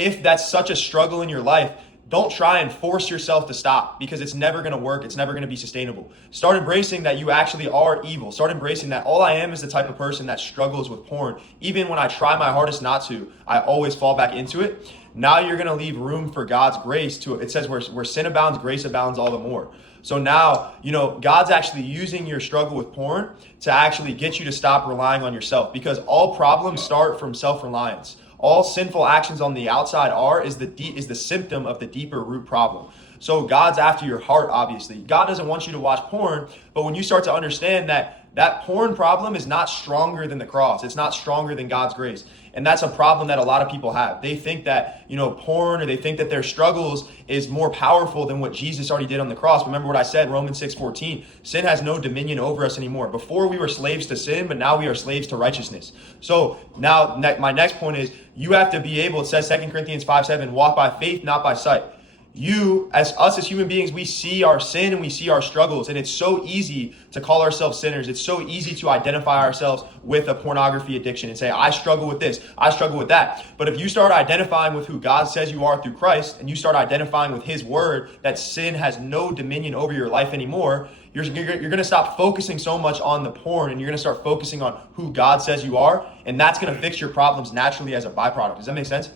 if that's such a struggle in your life, don't try and force yourself to stop, because it's never going to work. It's never going to be sustainable. Start embracing that you actually are evil. Start embracing that all I am is the type of person that struggles with porn. Even when I try my hardest not to, I always fall back into it. Now you're going to leave room for God's grace to it. It says where sin abounds, grace abounds all the more. So now, God's actually using your struggle with porn to actually get you to stop relying on yourself, because all problems start from self-reliance. All sinful actions on the outside is the symptom of the deeper root problem. So God's after your heart, obviously. God doesn't want you to watch porn, but when you start to understand that porn problem is not stronger than the cross, it's not stronger than God's grace. And that's a problem that a lot of people have. They think that, porn, or they think that their struggles is more powerful than what Jesus already did on the cross. Remember what I said, Romans 6:14, sin has no dominion over us anymore. Before we were slaves to sin, but now we are slaves to righteousness. So now my next point is, you have to be able, it says 2 Corinthians 5:7, walk by faith, not by sight. Us as human beings, we see our sin and we see our struggles, and it's so easy to call ourselves sinners. It's so easy to identify ourselves with a pornography addiction and say, I struggle with this, I struggle with that. But if you start identifying with who God says you are through Christ, and you start identifying with his word that sin has no dominion over your life anymore, you're going to stop focusing so much on the porn, and you're going to start focusing on who God says you are, and that's going to fix your problems naturally as a byproduct. Does that make sense?